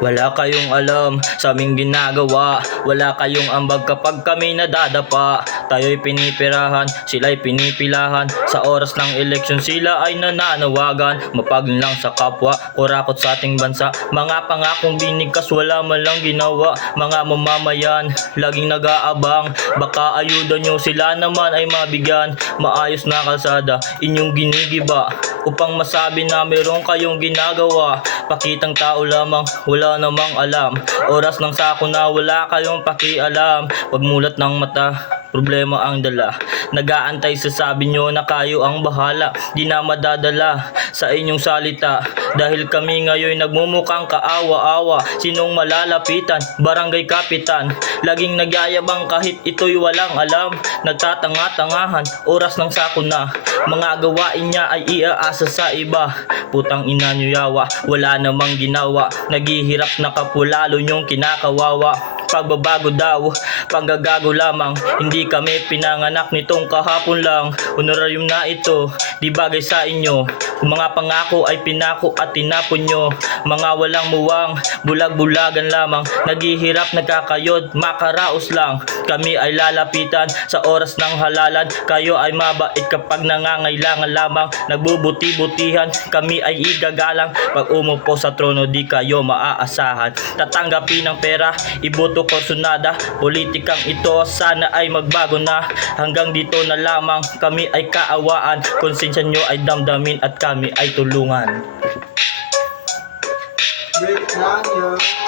Wala kayong alam sa aming ginagawa. Wala kayong ambag kapag kami nadadapa. Tayo'y pinipirahan, sila'y pinipilahan. Sa oras ng eleksyon sila ay nananawagan. Mapaglinlang sa kapwa, kurakot sa ating bansa. Mga pangakong binigkas, wala man lang ginawa. Mga mamamayan, laging nag-aabang. Baka ayuda nyo, sila naman ay mabigyan. Maayos na kalsada, inyong ginigiba. Upang masabi na meron kayong ginagawa. Pakitang tao lamang, wala namang alam. Oras ng sako na wala kayong pakialam. Pagmulat ng mata, problema ang dala. Nag-aantay sa sabi nyo na kayo ang bahala. Di na madadala sa inyong salita. Dahil kami ngayon nagmumukhang kaawa-awa. Sinong malalapitan? Barangay Kapitan. Laging nagyayabang kahit ito'y walang alam. Nagtatanga-tangahan, oras ng sako na. Mga gawain niya ay iaasa sa iba. Putang ina nyo yawa, wala namang ginawa. Naghihirap na kapulalo nyong kinakawawa. Pagbabago daw, panggagago lamang. Hindi kami pinanganak nitong kahapon lang. Honorarium na ito, di bagay sa inyo. Kung mga pangako ay pinako at tinapon nyo. Mga walang muwang, bulag-bulagan lamang. Naghihirap, nagkakayod, makaraos lang. Kami ay lalapitan sa oras ng halalan. Kayo ay mabait kapag nangangailangan lamang. Nagbubuti-butihan, kami ay igagalang. Pag umupo sa trono, di kayo maaasahan. Tatanggapin ng pera, iboto kursunada. Politikang ito sana ay magbago na. Hanggang dito na lamang, kami ay kaawaan. Konsensya nyo ay damdamin at kami ay tulungan. Break lang yun.